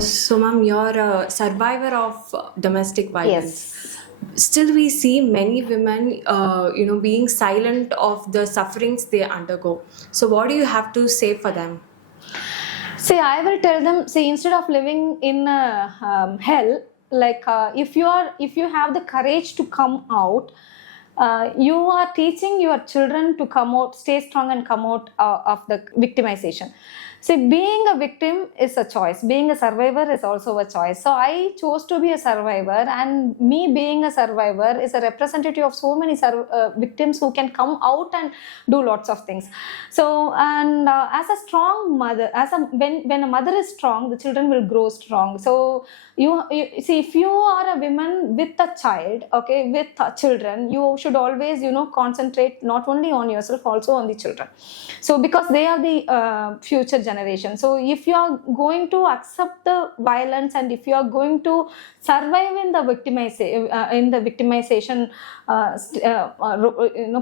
So, ma'am, you're a survivor of domestic violence. Yes. Still, we see many women, being silent of the sufferings they undergo. So, what do you have to say for them? See, I will tell them. See, instead of living in hell, if you have the courage to come out, you are teaching your children to come out, stay strong, and come out of the victimization. See, being a victim is a choice. Being a survivor is also a choice. So I chose to be a survivor, and me being a survivor is a representative of so many victims who can come out and do lots of things. So, and as a strong mother, when a mother is strong, the children will grow strong. So you see, if you are a woman with a child, okay, with children, you should always concentrate not only on yourself, also on the children. So because they are the future generation. So if you are going to accept the violence, and if you are going to survive in the victimization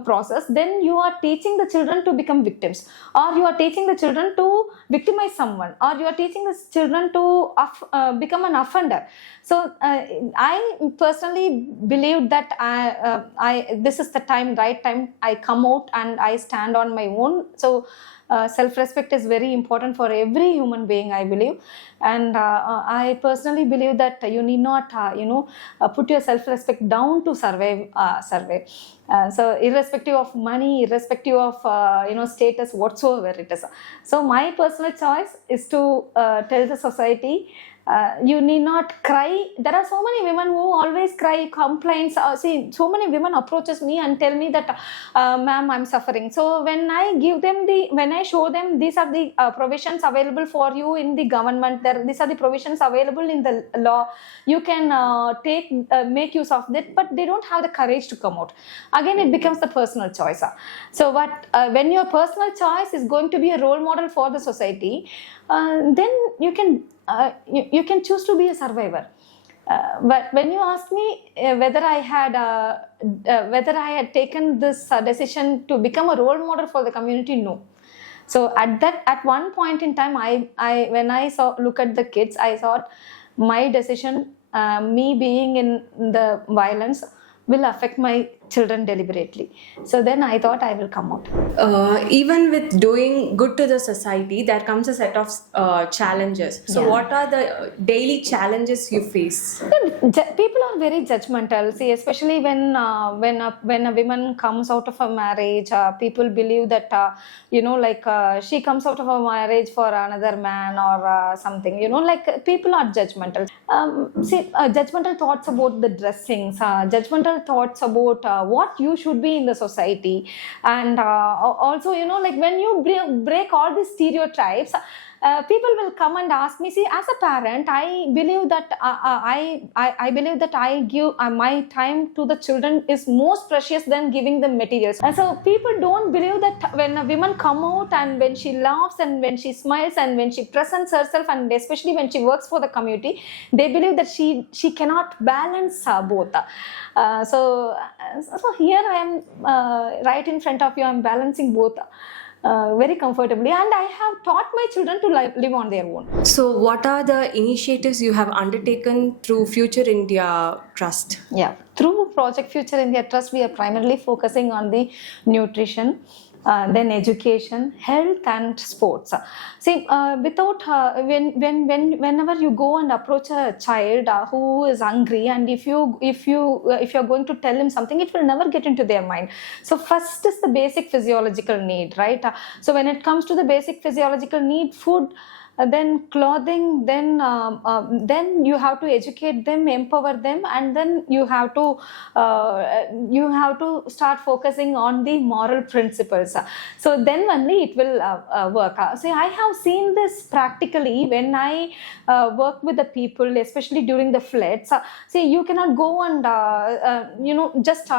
process, then you are teaching the children to become victims, or you are teaching the children to victimize someone, or you are teaching the children to become an offender. So I personally believe that this is the right time I come out and I stand on my own. So self-respect is very important for every human being, I believe. And I personally believe that you need not put your self-respect down to survive. So irrespective of money, irrespective of status whatsoever it is. So my personal choice is to tell the society, you need not cry. There are so many women who always cry, complaints. See, so many women approaches me and tell me that, ma'am, I'm suffering. So when I show them, these are the provisions available for you in the government. These are the provisions available in the law. You can make use of that, but they don't have the courage to come out. Again, it becomes the personal choice. So when your personal choice is going to be a role model for the society, then you can choose to be a survivor. But when you ask me whether I had taken this decision to become a role model for the community, no. So at one point in time, when I look at the kids, I thought my decision, me being in the violence, will affect my children deliberately. So then I thought I will come out. Even with doing good to the society, there comes a set of challenges. So, what are the daily challenges you face? People are very judgmental. See, especially when a woman comes out of a marriage, people believe that she comes out of a marriage for another man or something. People are judgmental. Judgmental thoughts about the dressings, judgmental thoughts about what you should be in the society, and also when you break all these stereotypes, people will come and ask me. See, as a parent, I believe that I believe that I give my time to the children is most precious than giving them materials. And so people don't believe that when a woman come out and when she laughs and when she smiles and when she presents herself, and especially when she works for the community, they believe that she cannot balance both. So here I am right in front of you. I am balancing both. Very comfortably, and I have taught my children to live on their own. So, what are the initiatives you have undertaken through Future India Trust? Yeah, through Project Future India Trust, we are primarily focusing on the nutrition, then education, health, and sports. See, whenever you go and approach a child who is hungry, and if you're going to tell him something, it will never get into their mind. So first is the basic physiological need, right? So when it comes to the basic physiological need, food, then clothing, then you have to educate them, empower them, and then you have to start focusing on the moral principles. So then only it will work. So I have seen this practically when I work with the people, especially during the floods. See, you cannot go and just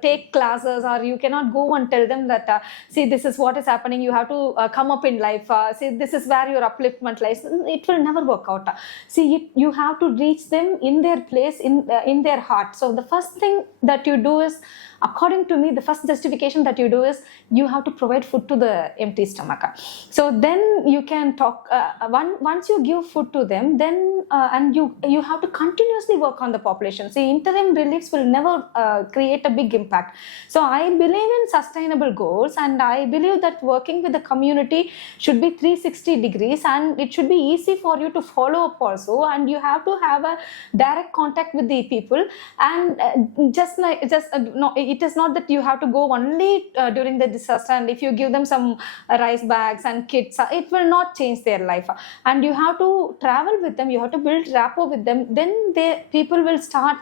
take classes, or you cannot go and tell them that see, this is what is happening, you have to come up in life, see, this is where your upliftment lies. It will never work out. See, you have to reach them in their place, in their heart. So the first thing that you do is according to me, the first justification that you do is you have to provide food to the empty stomach. So then you can talk, once you give food to them, then and you have to continuously work on the population. See, interim reliefs will never create a big impact. So I believe in sustainable goals, and I believe that working with the community should be 360 degrees, and it should be easy for you to follow up also, and you have to have a direct contact with the people. And no, it is not that you have to go only during the disaster, and if you give them some rice bags and kits, it will not change their life. And you have to travel with them, you have to build rapport with them, then people will start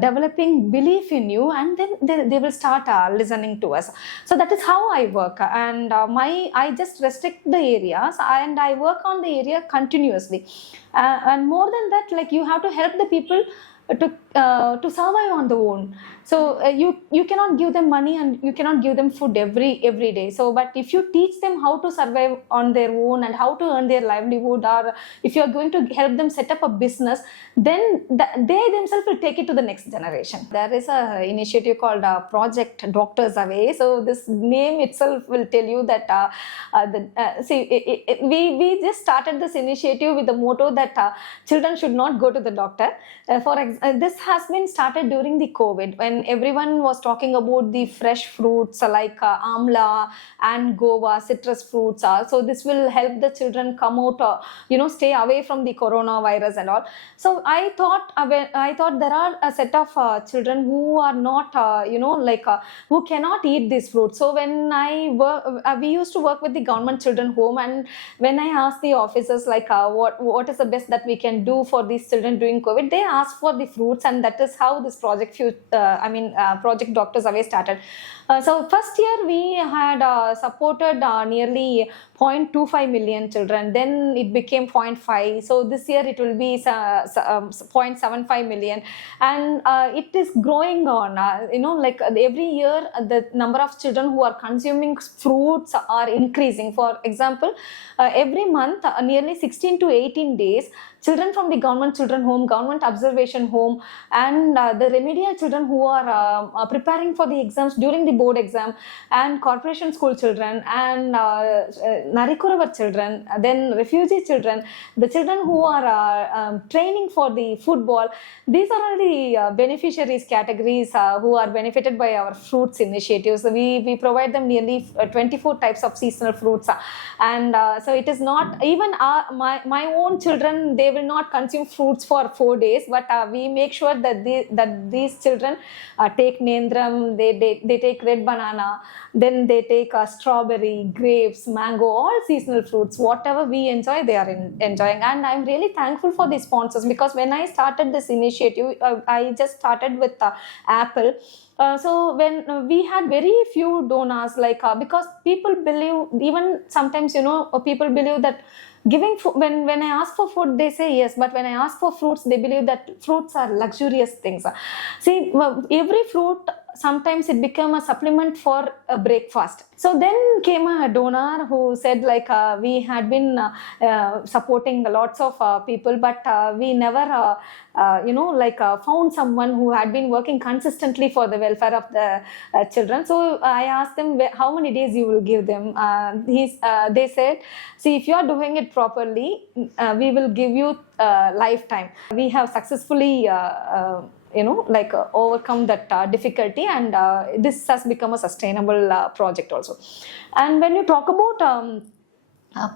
developing belief in you, and then they will start listening to us. So that is how I work, and I just restrict the areas, and I work on the area continuously. And more than that, like, you have to help the people to survive on their own. So you cannot give them money, and you cannot give them food every day. So but if you teach them how to survive on their own and how to earn their livelihood, or if you are going to help them set up a business, then they themselves will take it to the next generation. There is a initiative called Project Doctors Away. So this name itself will tell you that we just started this initiative with the motto that children should not go to the doctor. This has been started during the COVID, when everyone was talking about the fresh fruits like amla and guava, citrus fruits. So this will help the children come out, stay away from the coronavirus and all. So I thought there are a set of children who are not, who cannot eat these fruits. So when we used to work with the government children home, and when I asked the officers what is the best that we can do for these children during COVID, they asked for the fruits, and that is how this Project Doctors Away started. So first year we had supported nearly 0.25 million children. Then it became 0.5. So this year it will be 0.75 million, and it is growing on. Every year the number of children who are consuming fruits are increasing. For example, every month, nearly 16 to 18 days, children from the government children home, government observation home, and the remedial children who are preparing for the exams during the board exam, and corporation school children, and Narikuravar children, then refugee children, the children who are training for the football. These are all the beneficiaries categories who are benefited by our fruits initiatives. We provide them nearly 24 types of seasonal fruits, and so it is not even my own children, they will not consume fruits for 4 days, but we make sure that these children take Nendram, they take red banana, then they take strawberry, grapes, mango, all seasonal fruits. Whatever we enjoy, they are enjoying. And I'm really thankful for the sponsors, because when I started this initiative, I just started with Apple. So when we had very few donors, because people believe, even sometimes, people believe that giving food, when I ask for food, they say yes, but when I ask for fruits, they believe that fruits are luxurious things. See, every fruit, sometimes it became a supplement for a breakfast. So then came a donor who said, we had been supporting lots of people, but we never found someone who had been working consistently for the welfare of the children. So I asked them how many days you will give them. They said, see, if you are doing it properly, we will give you lifetime. We have successfully overcome that difficulty, and this has become a sustainable project also. And when you talk about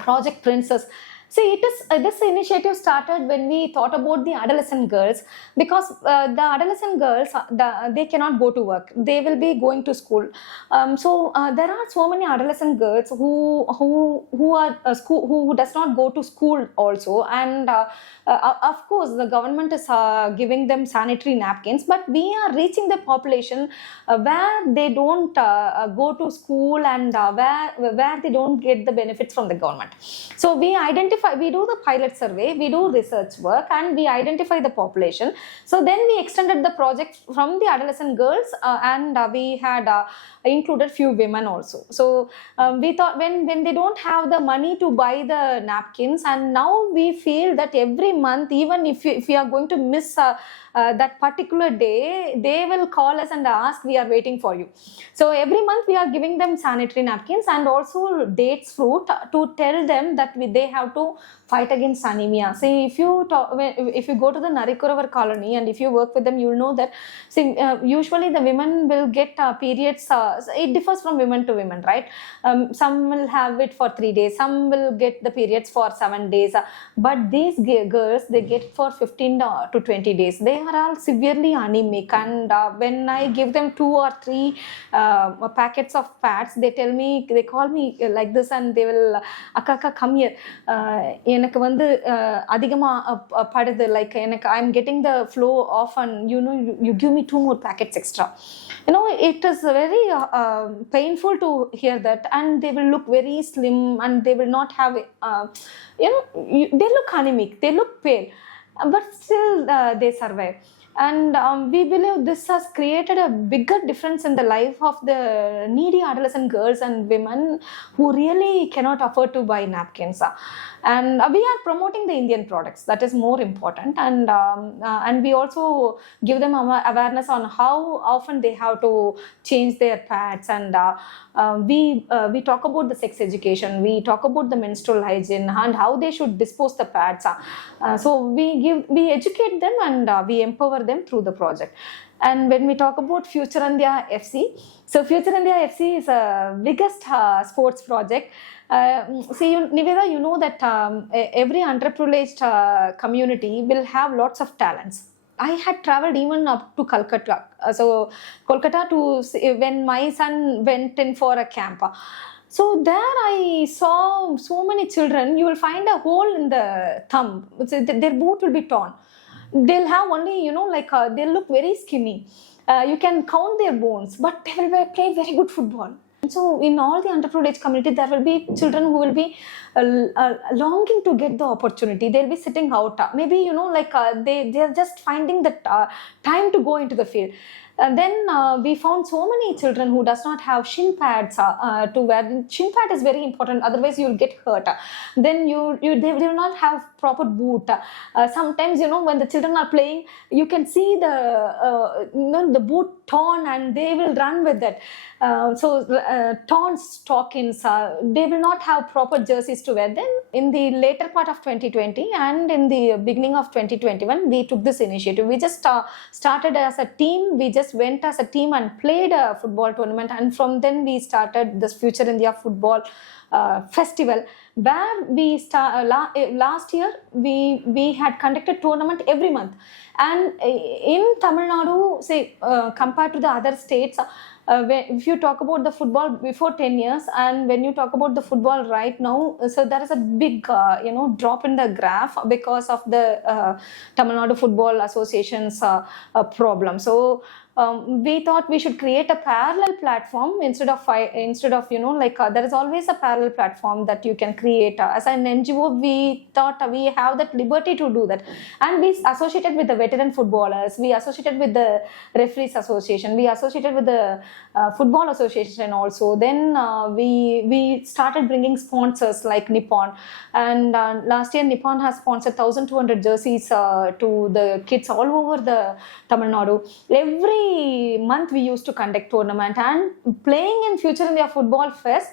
Project Princess, see, this initiative started when we thought about the adolescent girls, because the adolescent girls, they cannot go to work. They will be going to school. So there are so many adolescent girls who are who does not go to school also, and of course the government is giving them sanitary napkins, but we are reaching the population where they don't go to school, and where they don't get the benefits from the government. So we identify we do the pilot survey, we do research work, and we identify the population. So then we extended the project from the adolescent girls, and we had included few women also. So we thought when they don't have the money to buy the napkins, and now we feel that every month, even if you are going to miss that particular day, they will call us and ask, we are waiting for you. So every month we are giving them sanitary napkins and also dates fruit to tell them that they have to fight against anemia. See, if you go to the Narikuravar colony and if you work with them, you will know that, see, usually the women will get periods. It differs from women to women, right? Some will have it for 3 days, some will get the periods for 7 days, but these girls, they get for 15 to 20 days. They are all severely anemic, and when I give them 2 or 3 packets of pads, they call me like this, and they will, akka come here, எனக்கு வந்து அதிகமா படுது, like எனக்கு I'm getting the flow off, and you give me 2 more packets extra. It is very painful to hear that, and they will look very slim, and they will not have they look anemic, they look pale, but still they survive. And we believe this has created a bigger difference in the life of the needy adolescent girls and women who really cannot afford to buy napkins. And we are promoting the Indian products, that is more important. And we also give them awareness on how often they have to change their pads. And we talk about the sex education, we talk about the menstrual hygiene and how they should dispose the pads. So we educate them, and we empower them through the project. And when we talk about Future India FC, so Future India FC is a biggest sports project. See, Nivetha, you know that every underprivileged community will have lots of talents. I had traveled even up to Calcutta, Kolkata, to when my son went in for a camp. So there I saw so many children. You will find a hole in the thumb. Their boot will be torn. They'll have only, they'll look very skinny. You can count their bones, but they will play very good football. So in all the underprivileged community, there will be children who will be longing to get the opportunity. They'll be sitting out. Maybe, they're just finding the time to go into the field. Then we found so many children who does not have shin pads to wear. Shin pad is very important, otherwise you will get hurt. Then they will not have proper boot. Sometimes, when the children are playing, you can see the boot torn, and they will run with it. Torn stockings, they will not have proper jerseys to wear. Then in the later part of 2020 and in the beginning of 2021, we took this initiative. We just started as a team. We just went as a team and played a football tournament, and from then we started this Future India Football Festival, where we last year we had conducted tournament every month. And in Tamil Nadu, say, compared to the other states, if you talk about the football before 10 years and when you talk about the football right now, so there is a big drop in the graph because of the Tamil Nadu Football Association's problem. So we thought we should create a parallel platform instead of there is always a parallel platform that you can create. As an NGO, we thought we have that liberty to do that, and we associated with the veteran footballers, we associated with the referees association, we associated with the football association also. Then we started bringing sponsors like Nippon, and last year Nippon has sponsored 1,200 jerseys to the kids all over the Tamil Nadu. Every month we used to conduct tournament, and playing in Future India Football Fest,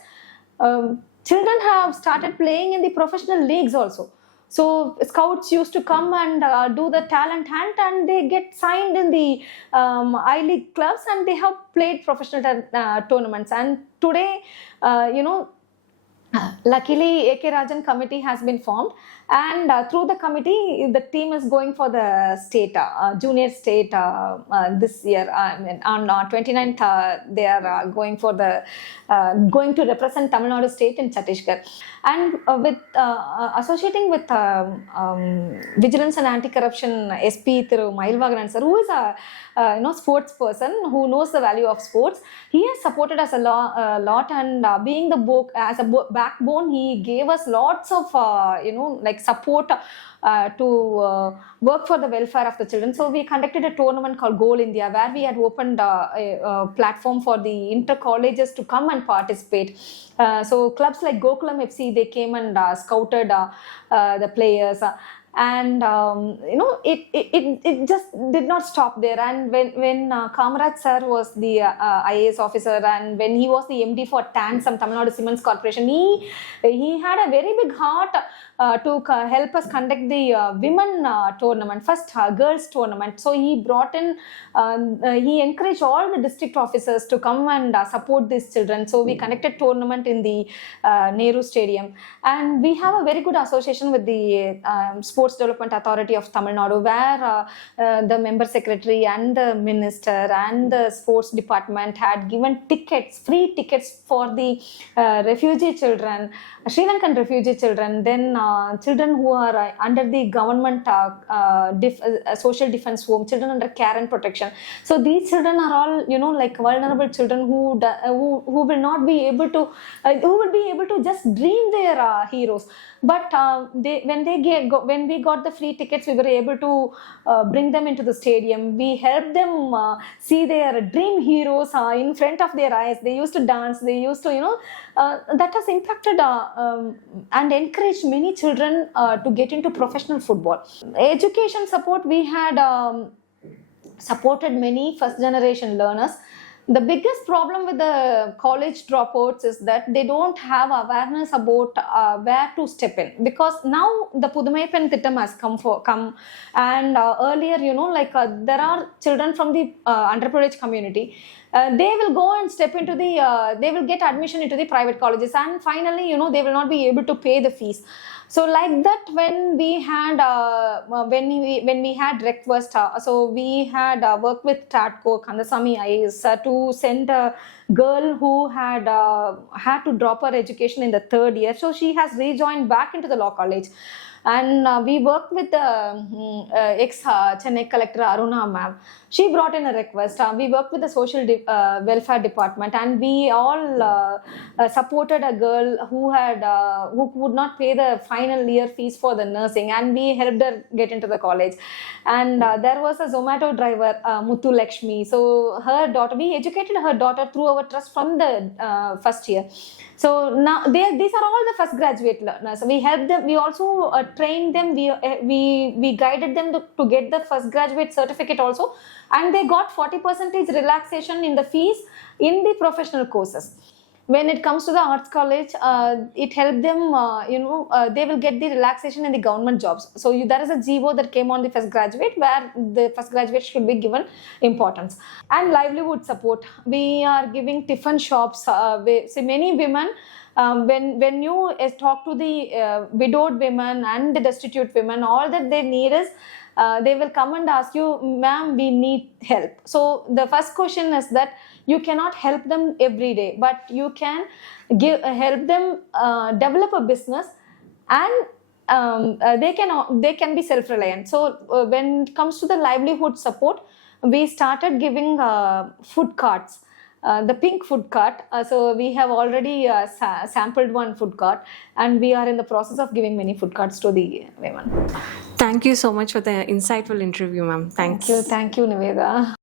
children have started playing in the professional leagues also. So scouts used to come and do the talent hunt, and they get signed in the I-League clubs, and they have played professional tournaments. And today, luckily, AK Rajan committee has been formed, and through the committee, the team is going for the state, junior state this year. On 29th, they are going to represent Tamil Nadu state in Chhattisgarh. And with associating with Vigilance and Anti-Corruption SP through Manivasagan sir, who is a sports person who knows the value of sports, he has supported us a lot, and being as a backbone. He gave us lots of like support to work for the welfare of the children. So we conducted a tournament called Goal India, where we had opened a platform for the inter colleges to come and participate. So clubs like Gokulam FC, they came and scouted the players. And it just did not stop there. And when Kamaraj sir was the IAS officer, and when he was the MD for TANSAM, Tamil Nadu Cements Corporation, he had a very big heart to help us conduct the women tournament, first girls tournament. So he brought in, he encouraged all the district officers to come and support these children. So we conducted tournament in the Nehru Stadium, and we have a very good association with the Sports Development Authority of Tamil Nadu, where the member secretary and the minister and the sports department had given tickets, free tickets for the refugee children, Sri Lankan refugee children, then children who are under the government social defense home, children under care and protection. So these children are all, like vulnerable children who will not be able to, who will be able to just dream their heroes. But when we got the free tickets, we were able to bring them into the stadium. We helped them see their dream heroes in front of their eyes. They used to dance. They used to, that has impacted and encouraged many children to get into professional football. Education support, we had supported many first generation learners. The biggest problem with the college dropouts is that they don't have awareness about where to step in, because now the Pudumaipen Thittam has come, and earlier, there are children from the underprivileged community. They will go and step into the, they will get admission into the private colleges, and finally, they will not be able to pay the fees. So like that, when we had when we had request, so we had worked with TATCO, Kandasamy IAS, to send a girl who had to drop her education in the third year. So she has rejoined back into the law college. And we worked with the ex-Chennai collector Aruna ma'am. She brought in a request. We worked with the social welfare department, and we all supported a girl who had who could not pay the final year fees for the nursing, and we helped her get into the college. And there was a Zomato driver, Muthu Lakshmi. So her daughter, we educated her daughter through our trust from the first year. So now these are all the first graduate learners. We helped them. We also trained them. We guided them to get the first graduate certificate also, and they got 40% relaxation in the fees in the professional courses. When it comes to the arts college, it helped them, they will get the relaxation in the government jobs. So there is a GO that came on the first graduate, where the first graduate should be given importance. And livelihood support. We are giving tiffin shops. See, many women, when you talk to the widowed women and the destitute women, all that they need is, they will come and ask you, ma'am, we need help. So the first question is that you cannot help them every day, but you can help them develop a business, and they can be self-reliant. So when it comes to the livelihood support, we started giving food carts. The pink food cart. So we have already sampled one food cart, and we are in the process of giving many food carts to the women. Thank you so much for the insightful interview, ma'am. Thanks. Thank you, Nivetha.